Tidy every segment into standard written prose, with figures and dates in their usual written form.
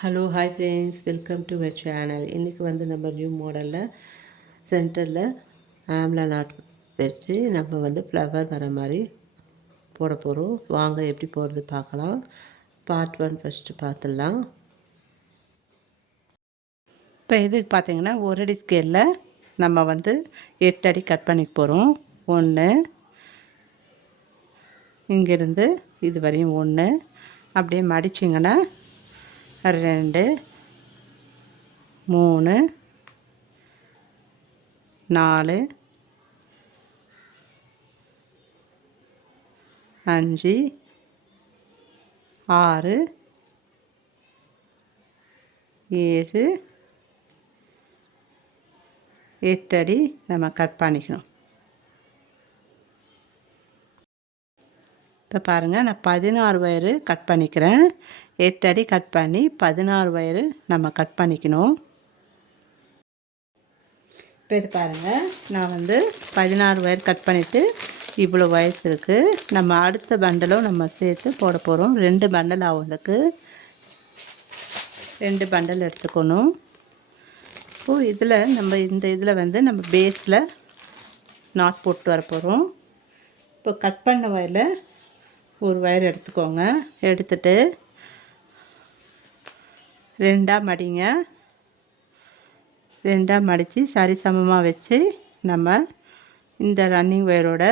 Hello hi friends, welcome to my channel. இன்றைக்கி வந்து நம்ம நியூ மாடலில் சென்டரில் ஆம்லா நாட் வச்சு நம்ம வந்து ஃப்ளவர் வர மாதிரி போட போகிறோம். வாங்க எப்படி போடுறது பார்க்கலாம். பார்ட் 1 ஃபஸ்ட்டு பார்த்துடலாம். இப்போ இதுக்கு பார்த்திங்கன்னா ஒரு அடி ஸ்கேலில் நம்ம வந்து 8 அடி கட் பண்ணிக்க போகிறோம். 1 இங்கேருந்து இது வரையும் 1 அப்படியே மடிச்சிங்கன்னா 2 3 4 5 6 7 8 அடி நம்ம கட் பண்ணிக்கணும். இப்போ பாருங்கள், நான் 16 வயரு கட் பண்ணிக்கிறேன். 8 அடி கட் பண்ணி 16 வயரு நம்ம கட் பண்ணிக்கணும். இப்போ இது பாருங்கள், நான் வந்து 16 வயர் கட் பண்ணிவிட்டு இவ்வளோ வயசு இருக்குது. நம்ம அடுத்த பண்டலும் நம்ம சேர்த்து போட போகிறோம். 2 பண்டல் ஆகுதுக்கு 2 பண்டல் எடுத்துக்கணும். இப்போது இதில் நம்ம இந்த இதில் வந்து நம்ம பேஸில் நாட் போட்டு வர போகிறோம். இப்போ கட் பண்ண வயரில் ஒரு வயர் எடுத்துக்கோங்க. எடுத்துட்டு 2ஆக மடிங்க. 2ஆக மடித்து சரிசமமாக வச்சு நம்ம இந்த ரன்னிங் வயரோட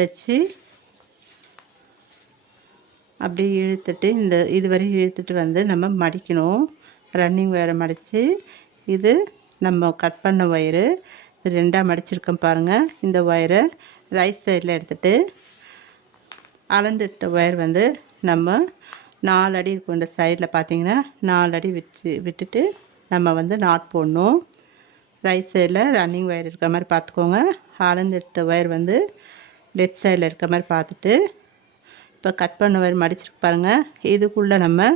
வச்சு அப்படி இழுத்துட்டு இந்த இதுவரை இழுத்துட்டு வந்து நம்ம மடிக்கணும். ரன்னிங் வயரை மடித்து இது நம்ம கட் பண்ண வயரு இது 2ஆக மடிச்சிருக்கோம் பாருங்கள். இந்த வயரை ரைட் சைடில் எடுத்துகிட்டு அளந்துட்ட ஒயர் வந்து நம்ம 4 அடி இருக்கும். இந்த சைடில் பார்த்திங்கன்னா 4 அடி விட்டுட்டு நம்ம வந்து நாட் போடணும். ரைட் சைடில் ரன்னிங் ஒயர் இருக்கிற மாதிரி பார்த்துக்கோங்க. அளந்துட்ட ஒயர் வந்து லெஃப்ட் சைடில் இருக்கிற மாதிரி பார்த்துட்டு இப்போ கட் பண்ண ஒயர் மடிச்சிருக்கு பாருங்கள். இதுக்குள்ளே நம்ம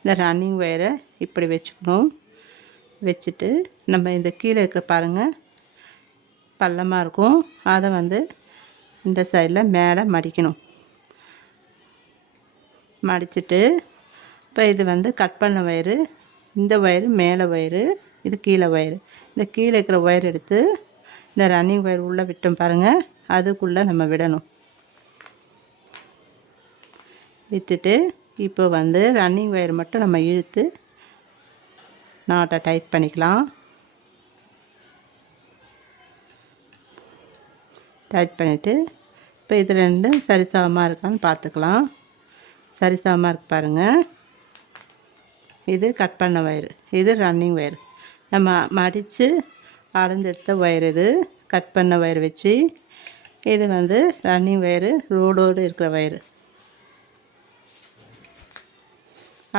இந்த ரன்னிங் ஒயரை இப்படி வச்சுக்கணும். வச்சுட்டு நம்ம இந்த கீழே இருக்கிற பாருங்கள் பள்ளமாக இருக்கும், அதை வந்து இந்த சைடில் மேலே மடிக்கணும். மடிச்சுட்டு இப்போ இது வந்து கட் பண்ண ஒயரு, இந்த ஒயரு மேலே ஒயரு, இது கீழே ஒயரு. இந்த கீழே இருக்கிற ஒயர் எடுத்து இந்த ரன்னிங் ஒயர் உள்ளே விட்டோம் பாருங்கள், அதுக்குள்ளே நம்ம விடணும். விட்டுட்டு இப்போ வந்து ரன்னிங் ஒயர் மட்டும் நம்ம இழுத்து நாட்டை டைட் பண்ணிக்கலாம். டைட் பண்ணிவிட்டு இப்போ இது ரெண்டும் சரிசமமாக இருக்கான்னு பார்த்துக்கலாம். சரிசமமாக இருக்கு பாருங்கள். இது கட் பண்ண ஒயரு, இது ரன்னிங் ஒயர். நம்ம மடித்து அளந்தெடுத்த ஒயர் இது கட் பண்ண ஒயர் வச்சு, இது வந்து ரன்னிங் ஒயரு ரோடோடு இருக்கிற ஒயரு.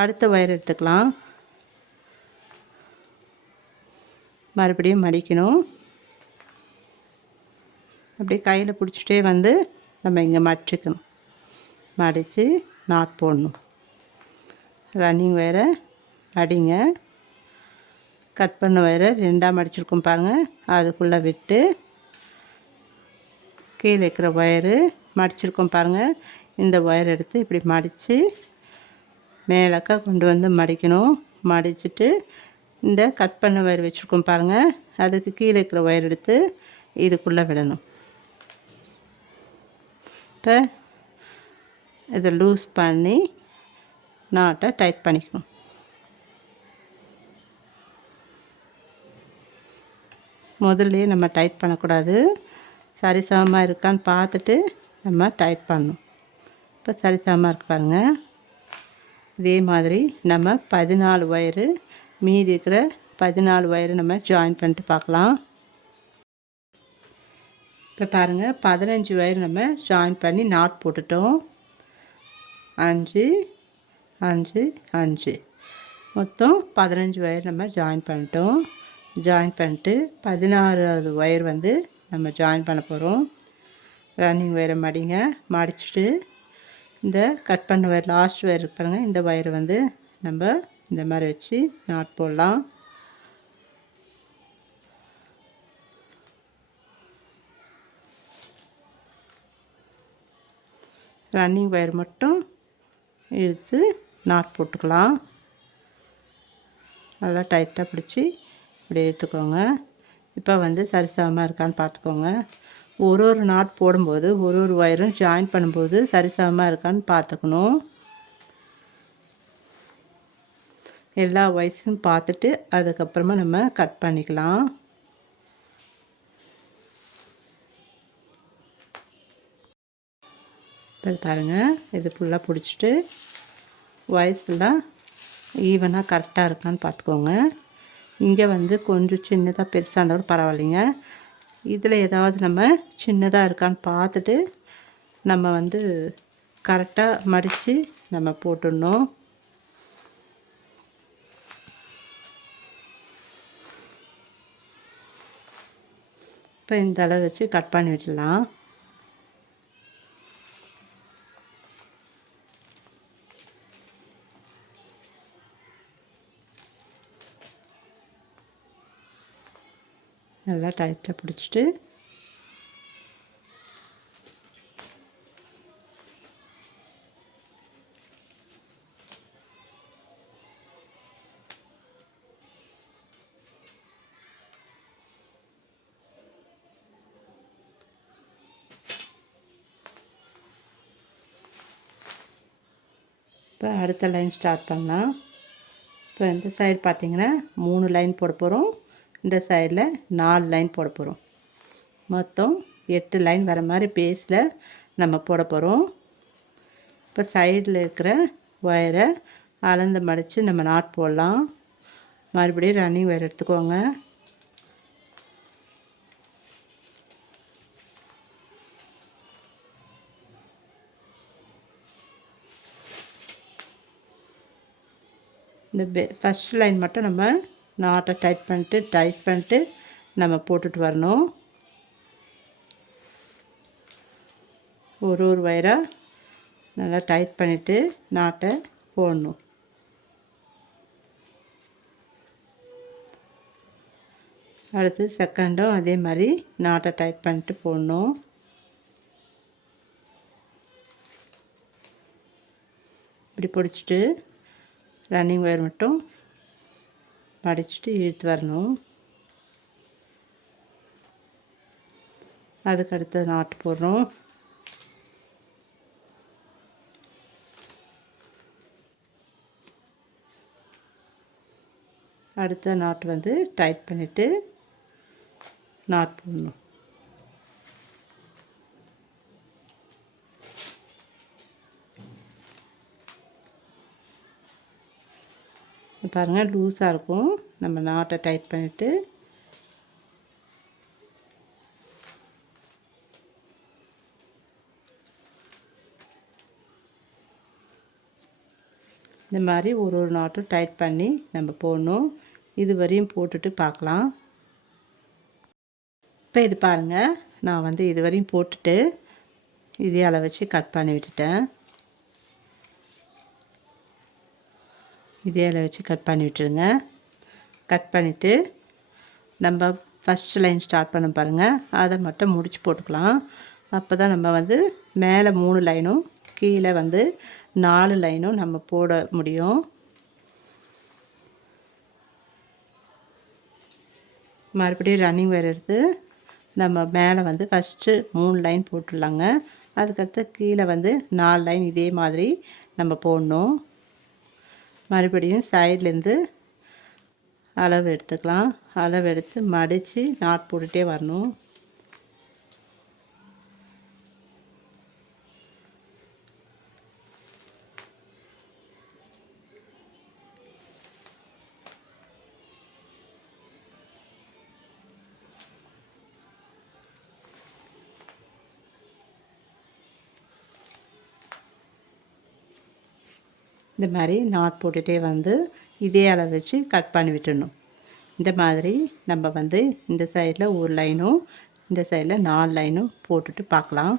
அடுத்த ஒயர் எடுத்துக்கலாம். மறுபடியும் மடிக்கணும். அப்படியே கையில் பிடிச்சிட்டே வந்து நம்ம இங்கே மடிச்சுக்கணும். மடித்து நாட் போடணும். ரன்னிங் ஒயரை அடிங்க. கட் பண்ண ஒயரை 2ஆக மடிச்சிருக்கோம் பாருங்கள், அதுக்குள்ளே விட்டு கீழே இருக்கிற ஒயரு மடிச்சிருக்கோம் பாருங்கள், இந்த ஒயர் எடுத்து இப்படி மடித்து மேலக்கா கொண்டு வந்து மடிக்கணும். மடிச்சுட்டு இந்த கட் பண்ண ஒயர் வச்சுருக்கோம் பாருங்கள், அதுக்கு கீழே இருக்கிற ஒயர் எடுத்து இதுக்குள்ளே விடணும். இப்போ இதை லூஸ் பண்ணி நாட்டை டைட் பண்ணிக்கணும். முதல்லையே நம்ம டைட் பண்ணக்கூடாது. சரிசமமாக இருக்கான்னு பார்த்துட்டு நம்ம டைட் பண்ணணும். இப்போ சரிசமமாக இருக்கு பாருங்கள். இதே மாதிரி நம்ம 14 ஒயரு மீதி இருக்கிற 14 ஒயரு நம்ம ஜாயின் பண்ணிட்டு பார்க்கலாம். இப்போ பாருங்கள், 15 ஒயர் நம்ம ஜாயின் பண்ணி நாட் போட்டுட்டோம். 5 5 5 மொத்தம் 15 ஒயர் நம்ம ஜாயின் பண்ணிட்டோம். ஜாயின் பண்ணிட்டு 16வது ஒயர் வந்து நம்ம ஜாயின் பண்ண போகிறோம். ரன்னிங் ஒயரை மடிங்க. மடிச்சுட்டு இந்த கட் பண்ண ஒயர் லாஸ்ட் ஒயர் இருப்பாங்க, இந்த ஒயரை வந்து நம்ம இந்த மாதிரி வச்சு நாட் போடலாம். ரன்னிங் ஒயர் மட்டும் இழுத்து நாட் போட்டுக்கலாம். நல்லா டைட்டாக பிடிச்சி இப்படி எடுத்துக்கோங்க. இப்போ வந்து சரிசமமாக இருக்கான்னு பார்த்துக்கோங்க. ஒரு நாட் போடும்போது ஒரு ஒயரும் ஜாயின் பண்ணும்போது சரிசமமாக இருக்கான்னு பார்த்துக்கணும். எல்லா வயசும் பார்த்துட்டு அதுக்கப்புறமா நம்ம கட் பண்ணிக்கலாம். இப்போ பாருங்கள், இது ஃபுல்லாக பிடிச்சிட்டு வயசுலாம் ஈவனாக கரெக்டாக இருக்கான்னு பார்த்துக்கோங்க. இங்கே வந்து கொஞ்சம் சின்னதாக பெருசானவர் பரவாயில்லைங்க. இதில் ஏதாவது நம்ம சின்னதாக இருக்கான்னு பார்த்துட்டு நம்ம வந்து கரெக்டாக மடித்து நம்ம போட்டுடணும். இப்போ இந்த அளவு வச்சு கட் பண்ணி விட்டுடலாம். நல்லா டைட்டாக பிடிச்சிட்டு இப்போ அடுத்த லைன் ஸ்டார்ட் பண்ணலாம். இப்போ இந்த சைடு பார்த்திங்கன்னா 3 லைன் போட போகிறோம். இந்த சைடில் 4 லைன் போட போகிறோம். மொத்தம் 8 லைன் வர மாதிரி பேஸில் நம்ம போட போகிறோம். இப்போ சைடில் இருக்கிற ஒயரை அளந்து மடித்து நம்ம நாட் போடலாம். மறுபடியும் ரன்னிங் ஒயர் எடுத்துக்கோங்க. இந்த ஃபஸ்ட் லைன் மட்டும் நம்ம நாட்டை டைட் பண்ணிட்டு நம்ம போட்டுட்டு வரணும். ஒரு ஒயராக நல்லா டைட் பண்ணிவிட்டு நாட்டை போடணும். அடுத்து செகண்டும் அதே மாதிரி நாட்டை டைட் பண்ணிட்டு போடணும். இப்படி பிடிச்சிட்டு ரன்னிங் ஒயர் மட்டும் மடிச்சுட்டு இழுத்து வரணும். அதுக்கு அடுத்து நாட்டு போடுறோம். அடுத்த நாட்டு வந்து டைட் பண்ணிவிட்டு நாட் போடணும். பாருங்கள், லூஸாக இருக்கும். நம்ம நாட்டை டைட் பண்ணிவிட்டு இந்த மாதிரி ஒரு நாட்டும் டைட் பண்ணி நம்ம போடணும். இது வரையும் போட்டுட்டு பார்க்கலாம். இப்போ இது பாருங்கள், நான் வந்து இது வரையும் போட்டுட்டு இதே அளவு வச்சு கட் பண்ணி விட்டுட்டேன். இதே அளவு வச்சு கட் பண்ணி விட்டுருங்க. கட் பண்ணிவிட்டு நம்ம ஃபஸ்ட் லைன் ஸ்டார்ட் பண்ண பாருங்கள், அதை மட்டும் முடிச்சு போட்டுக்கலாம். அப்போ தான் நம்ம வந்து மேலே 3 லைனும் கீழே வந்து 4 லைனும் நம்ம போட முடியும். மறுபடியும் ரன்னிங் ஒயர் எடுத்து நம்ம மேலே வந்து ஃபஸ்ட்டு 3 லைன் போட்டுடலாங்க. அதுக்கடுத்து கீழே வந்து 4 லைன் இதே மாதிரி நம்ம போடணும். மறுபடியும் சைட்லேருந்து அளவு எடுத்துக்கலாம். அளவு எடுத்து மடித்து நாட் போட்டுகிட்டே வரணும். இந்த மாதிரி நாட் போட்டுகிட்டே வந்து இதே அளவு வச்சு கட் பண்ணி விட்டுடணும். இந்த மாதிரி நம்ம வந்து இந்த சைடில் ஒரு லைனும் இந்த சைடில் 4 லைனும் போட்டுட்டு பார்க்கலாம்.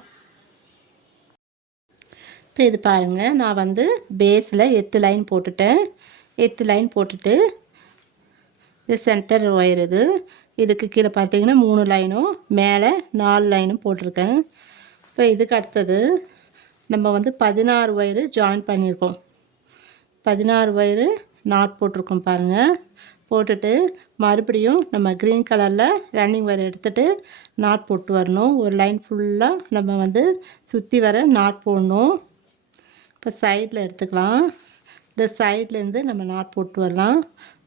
இப்போ இது பாருங்கள், நான் வந்து பேஸில் 8 லைன் போட்டுட்டேன். 8 லைன் போட்டுட்டு இது சென்டர் ஒயர் இதுக்கு கீழே பார்த்தீங்கன்னா 3 லைனும் மேலே 4 லைனும் போட்டிருக்கேன். இப்போ இதுக்கு அடுத்தது நம்ம வந்து 16 ஒயரு ஜாயின் பண்ணியிருக்கோம். 16 ஒயரு நாட் போட்டிருக்கோம் பாருங்கள். போட்டுட்டு மறுபடியும் நம்ம க்ரீன் கலரில் ரன்னிங் வயர் எடுத்துகிட்டு நாட் போட்டு வரணும். ஒரு லைன் ஃபுல்லாக நம்ம வந்து சுற்றி வர நாட் போடணும். இப்போ சைடில் எடுத்துக்கலாம். இந்த சைட்லேருந்து நம்ம நாட் போட்டு வரலாம்.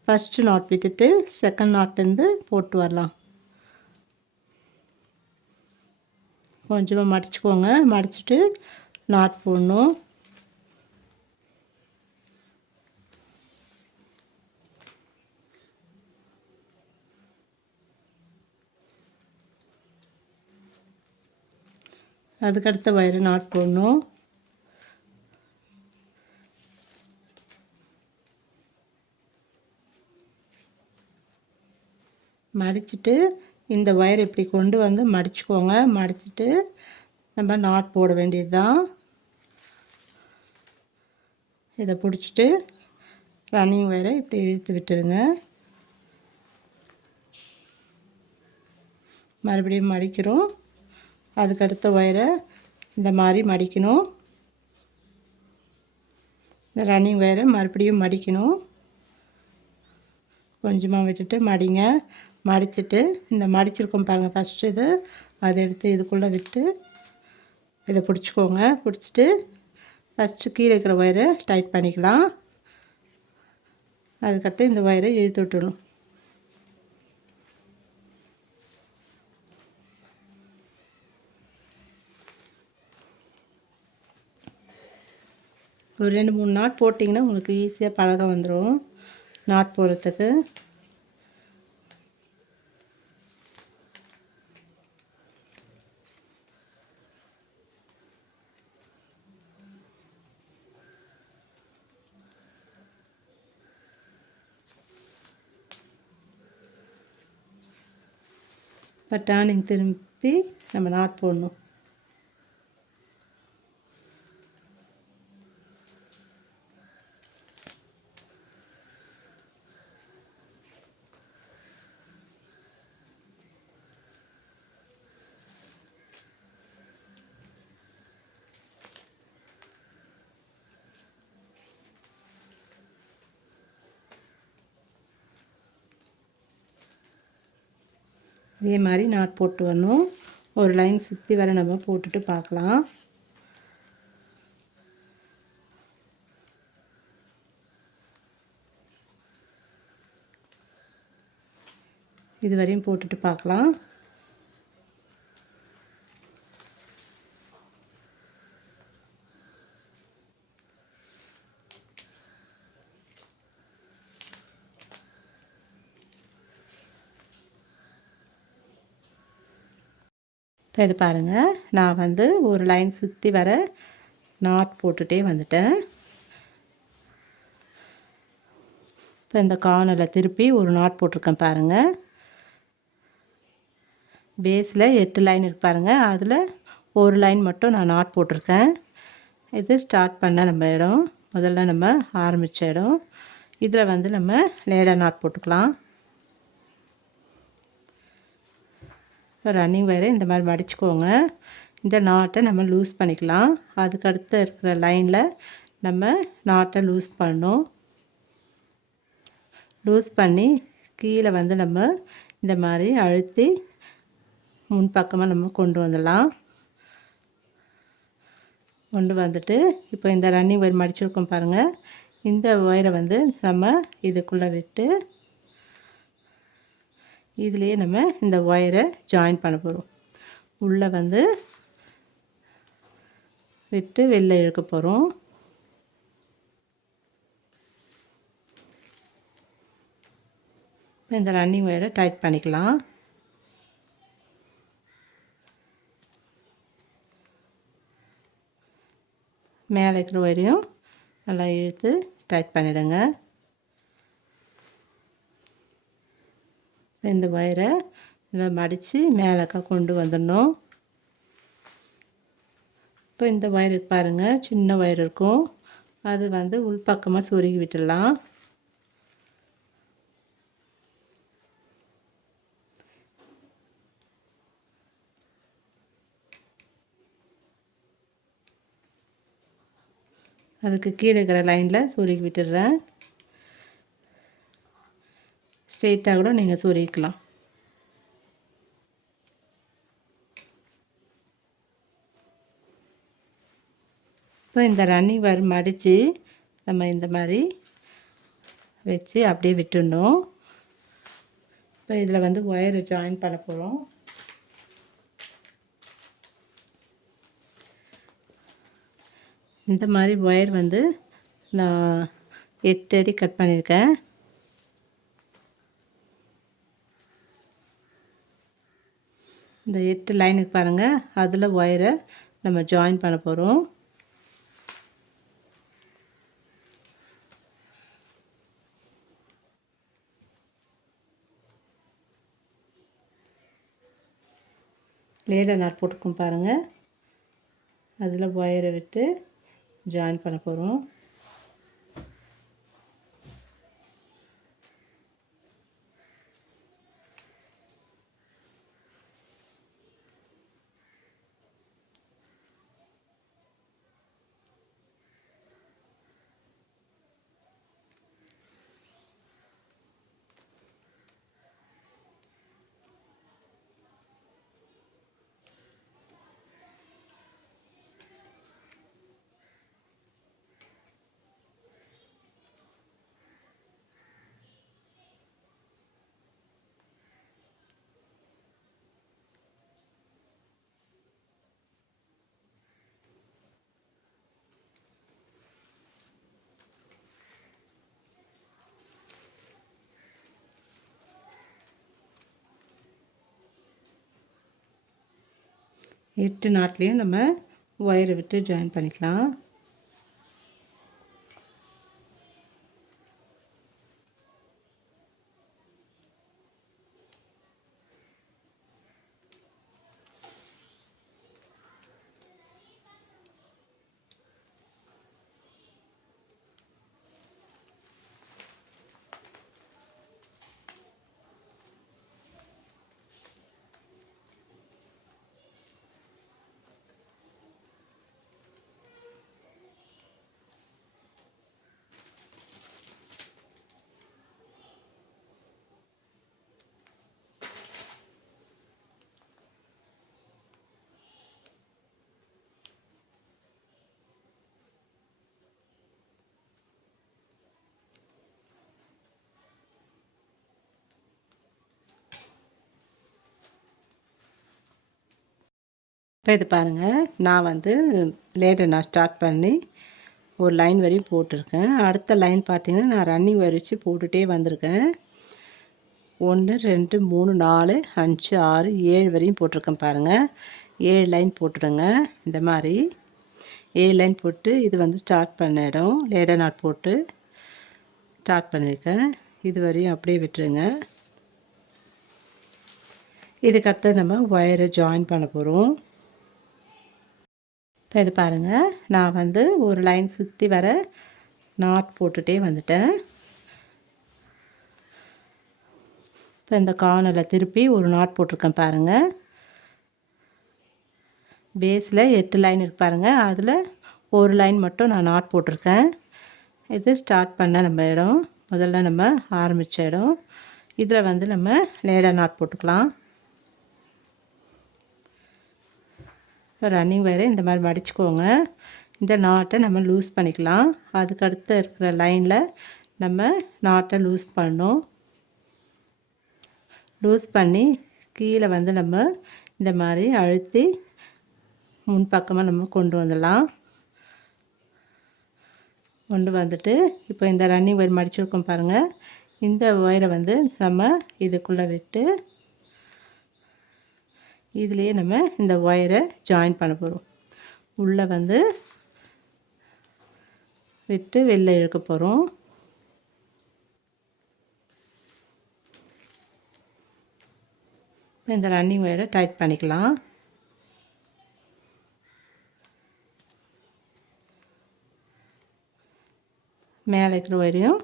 ஃபஸ்ட்டு நாட் விட்டுட்டு செகண்ட் நாட்லேருந்து போட்டு வரலாம். கொஞ்சமாக மடிச்சுக்கோங்க. மடிச்சுட்டு நாட் போடணும். அதுக்கடுத்த வயரை நாட் போடணும். மடிச்சுட்டு இந்த ஒயர் இப்படி கொண்டு வந்து மடிச்சுக்கோங்க. மடிச்சுட்டு நம்ம நாட் போட வேண்டியது தான். இதை பிடிச்சிட்டு ரன்னிங் ஒயரை இப்படி இழுத்து விட்டுருங்க. மறுபடியும் மடிக்கிறோம். அதுக்கடுத்த ஒயரை இந்த மாதிரி மடிக்கணும். இந்த ரன்னிங் ஒயரை மறுபடியும் மடிக்கணும். கொஞ்சமாக விட்டுட்டு மடிங்க. மடிச்சுட்டு இந்த மடிச்சிருக்கோம் பாருங்கள் ஃபஸ்ட்டு இது, அதை எடுத்து இதுக்குள்ளே விட்டு இதை பிடிச்சிக்கோங்க. பிடிச்சிட்டு ஃபஸ்ட்டு கீழே இருக்கிற ஒயரை டைட் பண்ணிக்கலாம். அதுக்கடுத்து இந்த ஒயரை இழுத்து விட்டுடணும். ஒரு 2-3 நாட் போட்டிங்கன்னா உங்களுக்கு ஈஸியாக பழகம் வந்துடும் நாட் போடுறதுக்கு. இப்போ டர்னிங் திருப்பி நம்ம நாட் போடணும். இதே மாதிரி நாட் போட்டு வரணும். ஒரு லைன் சுற்றி வர நம்ம போட்டுட்டு பார்க்கலாம். இது வரையும் போட்டுட்டு பார்க்கலாம். இப்போ இது பாருங்கள், நான் வந்து ஒரு லைன் சுற்றி வர நாட் போட்டுகிட்டே வந்துட்டேன். இப்போ இந்த கார்னரில் திருப்பி ஒரு நாட் போட்டிருக்கேன் பாருங்கள். பேஸில் 8 லைன் இருக்கு பாருங்கள், அதில் ஒரு லைன் மட்டும் நான் நாட் போட்டிருக்கேன். இது ஸ்டார்ட் பண்ண நம்ம இடம், முதல்ல நம்ம ஆரம்பித்த இடம். இதில் வந்து நம்ம லேடர் நாட் போட்டுக்கலாம். ரன்னிங் வயரை இந்த மாதிரி மடிச்சுக்கோங்க. இந்த நாட்டை நம்ம லூஸ் பண்ணிக்கலாம். அதுக்கடுத்து இருக்கிற லைனில் நம்ம நாட்டை லூஸ் பண்ணணும். லூஸ் பண்ணி கீழே வந்து நம்ம இந்த மாதிரி அழுத்தி முன்பக்கமாக நம்ம கொண்டு வந்துடலாம். கொண்டு வந்துட்டு இப்போ இந்த ரன்னிங் வயர் மடிச்சிருக்கோம் பாருங்கள், இந்த ஒயரை வந்து நம்ம இதுக்குள்ளே விட்டு இதுலேயே நம்ம இந்த ஒயரை ஜாயின் பண்ண போகிறோம். உள்ளே வந்து விட்டு வெளில இழுக்க போகிறோம். இந்த ரன்னிங் ஒயரை டைட் பண்ணிக்கலாம். மேலே இருக்கிற ஒயரையும் நல்லா இழுத்து டைட் பண்ணிவிடுங்க. இந்த ஒயரை நல்லா மடித்து மேலக்கா கொண்டு வந்துடணும். இப்போ இந்த ஒயர் பாருங்கள், சின்ன ஒயர் இருக்கும், அது வந்து உள்பக்கமாக சொருகி விட்டுடலாம். அதுக்கு கீழே இருக்கிற லைனில் சொருகி விட்டுடுறேன். ஸ்ட்ரெயிட்டாக கூட நீங்கள் சொருகிக்கலாம். இப்போ இந்த ரன்னிங் வயர் மடித்து நம்ம இந்த மாதிரி வச்சு அப்படியே விட்டுடணும். இப்போ இதில் வந்து ஒயரை ஜாயின் பண்ண போகிறோம். இந்த மாதிரி ஒயர் வந்து நான் 8 அடி கட் பண்ணியிருக்கேன். இந்த 8 லைனுக்கு பாருங்கள், அதில் ஒயரை நம்ம ஜாயின் பண்ண போகிறோம். லேடர் நாட் போட்டுக்கும் பாருங்கள், அதில் ஒயரை விட்டு ஜாயின் பண்ண போகிறோம். எட்டு நாட்லேயும் நம்ம ஒயரை விட்டு ஜாயின் பண்ணிக்கலாம். இப்போ இது பாருங்கள், நான் வந்து லேடர் நான் ஸ்டார்ட் பண்ணி ஒரு லைன் வரையும் போட்டிருக்கேன். அடுத்த லைன் பார்த்திங்கன்னா நான் ரன்னிங் ஒயர் வச்சு போட்டுகிட்டே வந்திருக்கேன். 1 2 3 4 5 6 7 வரையும் போட்டிருக்கேன் பாருங்கள். 7 லைன் போட்டுடுங்க. இந்த மாதிரி 7 லைன் போட்டு இது வந்து ஸ்டார்ட் பண்ண இடம் லேடர் நாட் போட்டு ஸ்டார்ட் பண்ணியிருக்கேன். இது வரையும் அப்படியே விட்டுருங்க. இதுக்கடுத்து நம்ம ஒயரை ஜாயின் பண்ண போகிறோம். இப்போ இது பாருங்கள், நான் வந்து ஒரு லைன் சுற்றி வர நாட் போட்டுகிட்டே வந்துட்டேன். இப்போ இந்த கார்னரில் திருப்பி ஒரு நாட் போட்டிருக்கேன் பாருங்கள். பேஸில் 8 லைன் இருக்கு பாருங்கள், அதில் ஒரு லைன் மட்டும் நான் நாட் போட்டிருக்கேன். இது ஸ்டார்ட் பண்ண நம்ம இடம், முதல்ல நம்ம ஆரம்பித்த இடம். இதில் வந்து நம்ம லேடர் நாட் போட்டுக்கலாம். ரன்னிங் வயரை இந்த மாதிரி மடிச்சுக்கோங்க. இந்த நாட்டை நம்ம லூஸ் பண்ணிக்கலாம். அதுக்கடுத்து இருக்கிற லைனில் நம்ம நாட்டை லூஸ் பண்ணணும். லூஸ் பண்ணி கீழே வந்து நம்ம இந்த மாதிரி அழுத்தி முன்பக்கமாக நம்ம கொண்டு வந்துடலாம். கொண்டு வந்துட்டு இப்போ இந்த ரன்னிங் ஒயர் மடிச்சிருக்கோம் பாருங்கள், இந்த ஒயரை வந்து நம்ம இதுக்குள்ளே விட்டு இதுலேயே நம்ம இந்த ஒயரை ஜாயின் பண்ண போகிறோம். உள்ளே வந்து விட்டு வெளில இழுக்க போகிறோம். இந்த ரன்னிங் ஒயரை டைட் பண்ணிக்கலாம். மேலே இருக்கிற ஒயரையும்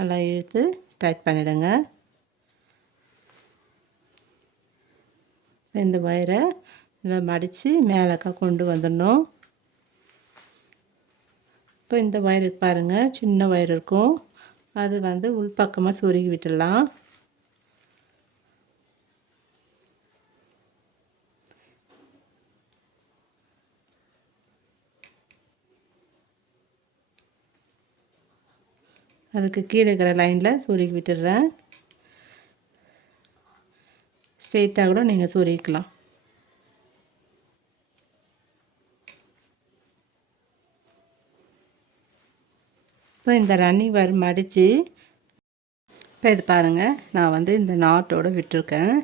நல்லா இழுத்து டைட் பண்ணிவிடுங்க. இந்த ஒயரை நல்லா மடித்து மேலக்கா கொண்டு வந்துடணும். இப்போ இந்த ஒயர் பாருங்கள், சின்ன ஒயர் இருக்கும், அது வந்து உள்பக்கமாக சொருகி விட்டுடலாம். அதுக்கு கீழே இருக்கிற லைனில் சொருகி விட்டுடுறேன். ஸ்ட்ரெயிட்டாக கூட நீங்கள் சொருகிக்கலாம். இப்போ இந்த ரன்னிங் வயர் மடித்து இப்போ இது பாருங்கள், நான் வந்து இந்த நாட்டோடு விட்டுருக்கேன்.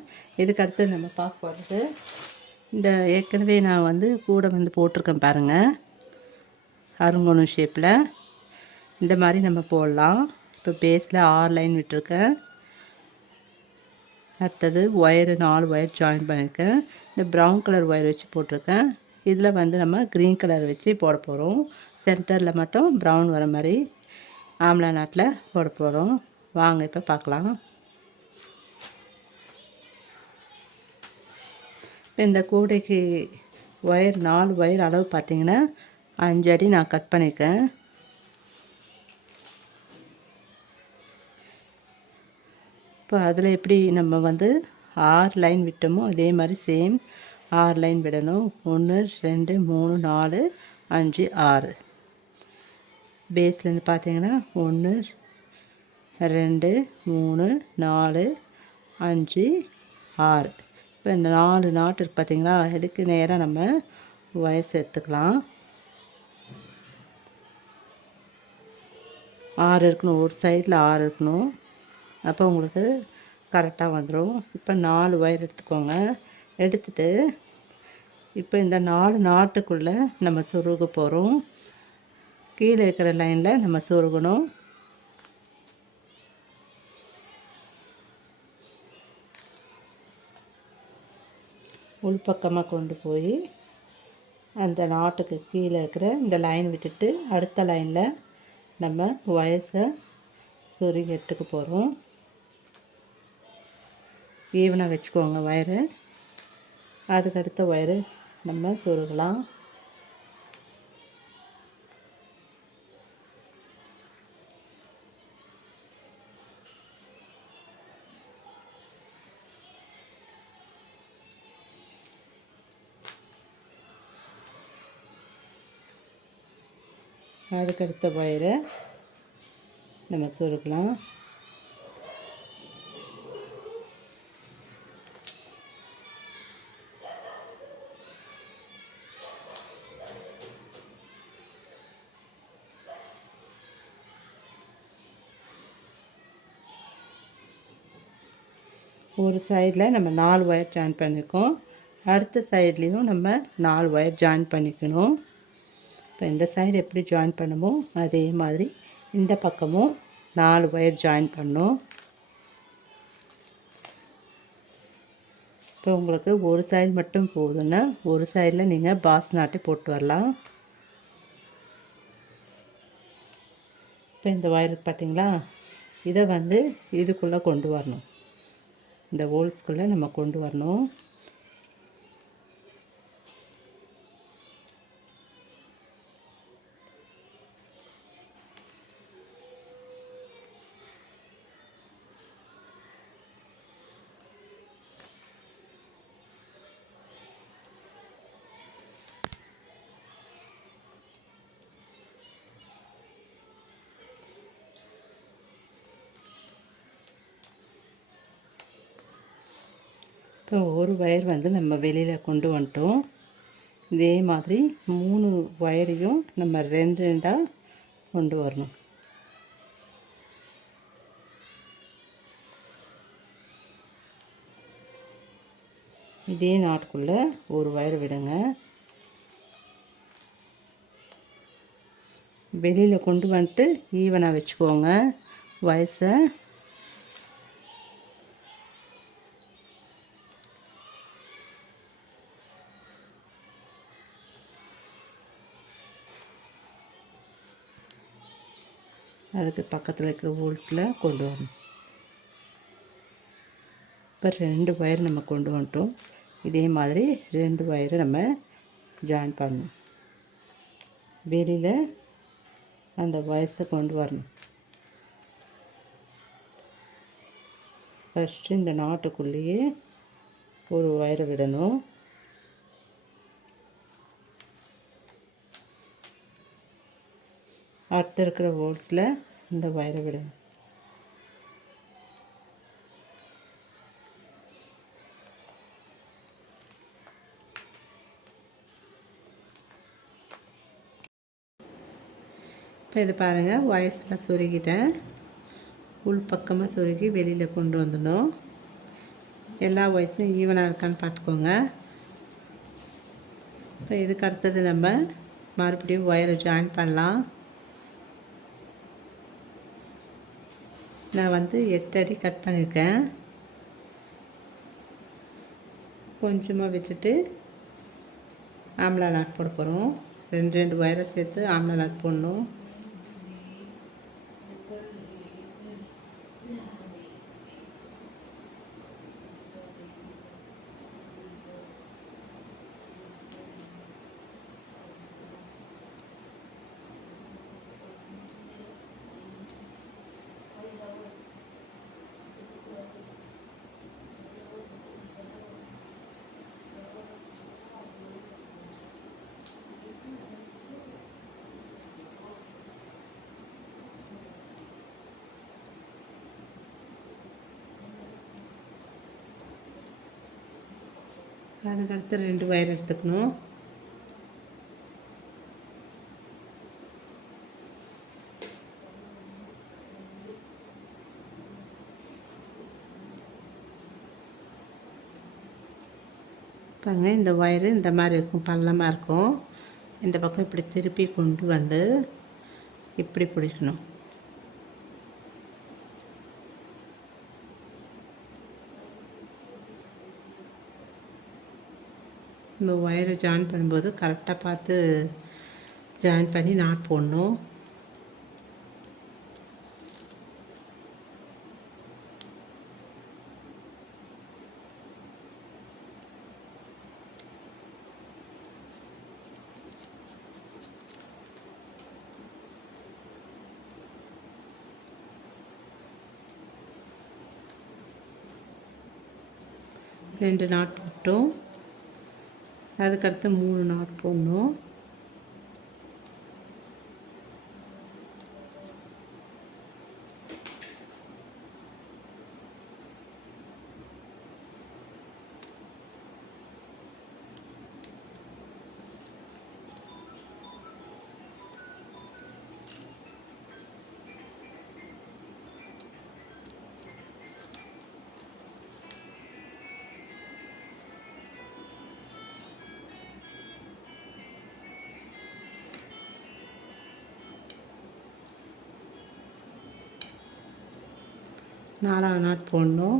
இதுக்கடுத்து நம்ம பார்க்க போகிறது, இந்த ஏற்கனவே நான் வந்து கூட வந்து போட்டிருக்கேன் பாருங்கள், அருங்கோண ஷேப்பில் இந்த மாதிரி நம்ம போடலாம். இப்போ பேஸில் 6 லைன் விட்டுருக்கேன். அடுத்தது ஒயரு 4 ஒயர் ஜாயின் பண்ணியிருக்கேன். இந்த ப்ரௌன் கலர் ஒயர் வச்சு போட்டிருக்கேன். இதில் வந்து நம்ம க்ரீன் கலர் வச்சு போட போகிறோம். சென்டரில் மட்டும் ப்ரௌன் வர மாதிரி ஆம்லா நாட்டில் போட போகிறோம். வாங்க இப்போ பார்க்கலாம். இப்போ இந்த கூடைக்கு ஒயர் 4 ஒயர் அளவு பார்த்திங்கன்னா 5 அடி நான் கட் பண்ணியிருக்கேன். இப்போ அதில் எப்படி நம்ம வந்து 6 லைன் விட்டோமோ அதே மாதிரி சேம் 6 லைன் விடணும். 1 2 3 4 5 6. பேஸ்லேருந்து பார்த்தீங்கன்னா 1 2 3 4 5 6. இப்போ இந்த 4 நாட்டு இருக்குது பார்த்தீங்களா, இதுக்கு நேராக நம்ம ஒயர் சேர்த்துக்கலாம். 6 இருக்கணும், ஒரு சைடில் 6 இருக்கணும். அப்போ உங்களுக்கு கரெக்டாக வந்துடும். இப்போ 4 ஒயர் எடுத்துக்கோங்க. எடுத்துகிட்டு இப்போ இந்த 4 நாட்டுக்குள்ளே நம்ம சொருக போகிறோம். கீழே இருக்கிற லைனில் நம்ம சொருகணும். உள்பக்கமாக கொண்டு போய் அந்த நாட்டுக்கு கீழே இருக்கிற இந்த லைன் விட்டுட்டு அடுத்த லைனில் நம்ம ஒயர்ஸை சொருகி எடுத்துக்க போகிறோம். ஈவனாக வச்சுக்கோங்க ஒயரு. அதுக்கு அடுத்த ஒயரு நம்ம சொருகலாம். அதுக்கடுத்த ஒயரை நம்ம சொருகலாம். ஒரு சைடில் நம்ம 4 ஒயர் ஜாயின் பண்ணியிருக்கோம். அடுத்த சைட்லேயும் நம்ம 4 ஒயர் ஜாயின் பண்ணிக்கணும். இப்போ இந்த சைடு எப்படி ஜாயின் பண்ணுமோ அதே மாதிரி இந்த பக்கமும் 4 ஒயர் ஜாயின் பண்ணணும். இப்போ உங்களுக்கு ஒரு சைடு மட்டும் போதுன்னா ஒரு சைடில் நீங்கள் பாஸ் நாட்டை போட்டு வரலாம். இப்போ இந்த ஒயர் பார்த்தீங்களா, இதை வந்து இதுக்குள்ளே கொண்டு வரணும். இந்த ஹோல்ஸ்குள்ளே நம்ம கொண்டு வரணும். இப்போ ஒரு ஒயர் வந்து நம்ம வெளியில் கொண்டு வந்துட்டோம். இதே மாதிரி 3 ஒயரையும் நம்ம 2 2ஆக கொண்டு வரணும். இதே நாட்டுக்குள்ளே ஒரு ஒயர் விடுங்க. வெளியில் கொண்டு வந்துட்டு ஈவனாக வச்சுக்கோங்க ஒயர்ஸை. அதுக்கு பக்கத்தில் இருக்கிற ஹோல்ஸில் கொண்டு வரணும். இப்போ 2 ஒயர் நம்ம கொண்டு வந்துட்டோம். இதே மாதிரி 2 ஒயரை நம்ம ஜாயின் பண்ணணும். வெளியில் அந்த ஒயர்ஸை கொண்டு வரணும். ஃபஸ்ட்டு இந்த நாட்டுக்குள்ளேயே ஒரு ஒயரை விடணும். அடுத்து இருக்கிற ஹோல்ஸில் இந்த ஒயரை விடுங்க. இப்போ இது பாருங்கள், ஒயர்ஸ்லாம் சொருகிட்டேன். உள் பக்கமாக சொருகி வெளியில் கொண்டு வந்துடணும். எல்லா ஒயர்ஸும் ஈவனாக இருக்கான்னு பார்த்துக்கோங்க. இப்போ இதுக்கு அடுத்தது நம்ம மறுபடியும் ஒயரை ஜாயின் பண்ணலாம். நான் வந்து 8 அடி கட் பண்ணியிருக்கேன். கொஞ்சமாக விட்டுட்டு ஆம்லா நாட் போட போகிறோம். 2 ஒயரை சேர்த்து ஆம்லா நாட் போடணும். அதுக்கடுத்து 2 ஒயர் எடுத்துக்கணும். பாருங்கள், இந்த ஒயரு இந்த மாதிரி இருக்கும், பள்ளமாக இருக்கும். இந்த பக்கம் இப்படி திருப்பி கொண்டு வந்து இப்படி பிடிக்கணும். இந்த ஒயரை ஜாயின் பண்ணும்போது கரெக்டாக பார்த்து ஜாயின் பண்ணி நாட் போடணும். ரெண்டு நாட் போட்டோம். அதுக்கடுத்து 3 நாட் போடணும். நாலாவது நாட் போடணும்.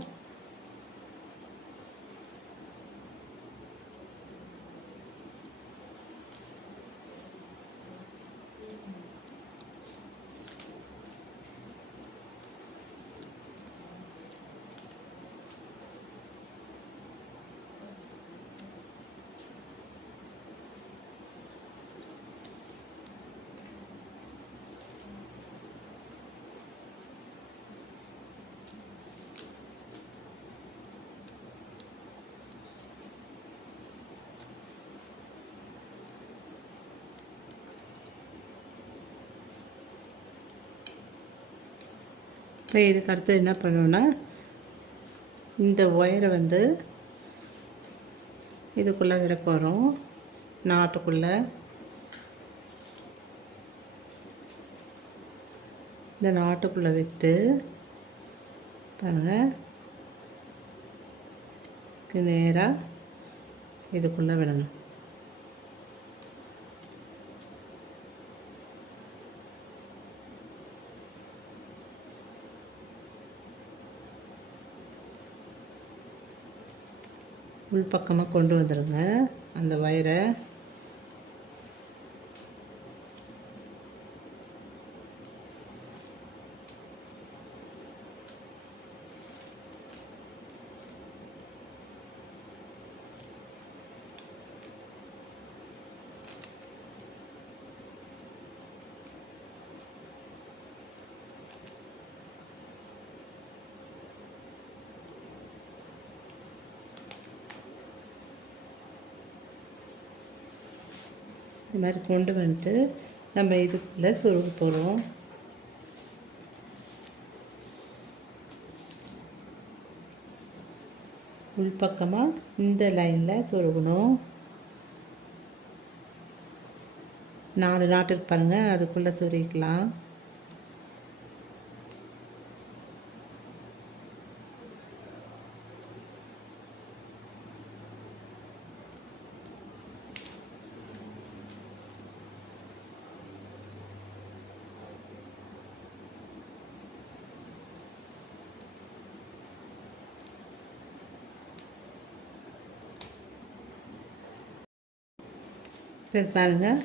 இப்போ இதுக்கு அடுத்து என்ன பண்ணணுன்னா, இந்த ஒயரை வந்து இதுக்குள்ளே விட போகிறோம். நாட்டுக்குள்ளே இந்த நாட்டுக்குள்ளே விட்டு பாருங்கள், நேராக இதுக்குள்ளே விடணும். உள் பக்கமாக கொண்டு வந்துடுங்க அந்த ஒயரை. இந்த மாதிரி கொண்டு வந்துட்டு நம்ம இதுக்குள்ளே சொருக போகிறோம். உள்பக்கமாக இந்த லைனில் சொருகணும். 4 நாட்டு இருக்கு பாருங்கள், அதுக்குள்ளே சொருகிக்கலாம். இப்போ பாருங்கள்,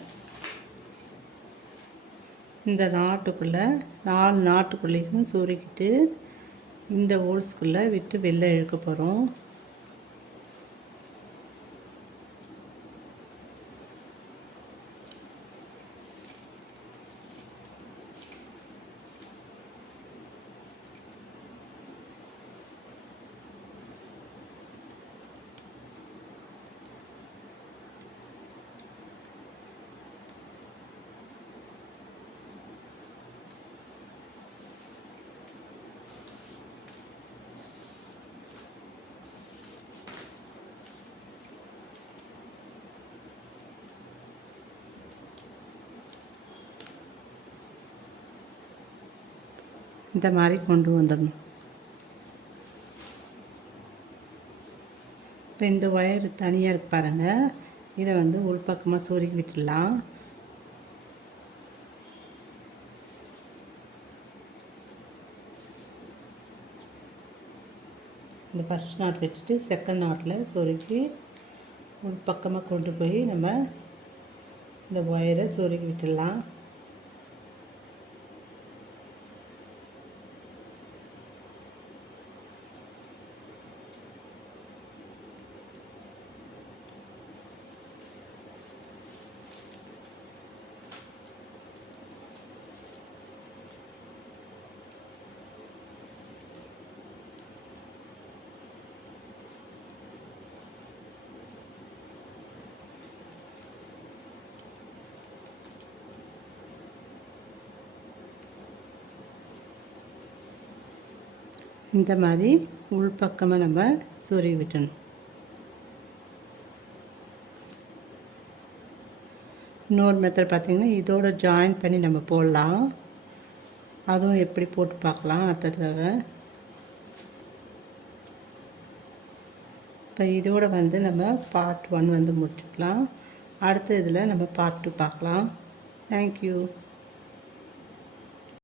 இந்த நாட்டுக்குள்ளே 4 நாட்டுக்குள்ளேயும் சொருகிட்டு இந்த ஹோல்ஸ்குள்ளே விட்டு வெளில இழுக்க போகிறோம். இந்த மாதிரி கொண்டு வந்துடணும். இப்போ இந்த ஒயர் தனியாக இருக்கு பாருங்கள், இதை வந்து உள்பக்கமாக சொருகி விட்டுடலாம். இந்த ஃபஸ்ட் நாட் வச்சுட்டு செகண்ட் நாட்டில் சொருகி உள்பக்கமாக கொண்டு போய் நம்ம இந்த ஒயரை சொருகி விட்டுடலாம். இந்த மாதிரி உள்பக்கமாக நம்ம சொருகி விட்டணும். இன்னொரு மெத்தட் பார்த்திங்கன்னா, இதோட ஜாயின் பண்ணி நம்ம போடலாம். அதுவும் எப்படி போட்டு பார்க்கலாம் அடுத்த தடவை. இப்போ இதோட வந்து நம்ம பார்ட் 1 வந்து முடிச்சுக்கலாம். அடுத்த இதில் நம்ம பார்ட் 2 பார்க்கலாம். தேங்க்யூ.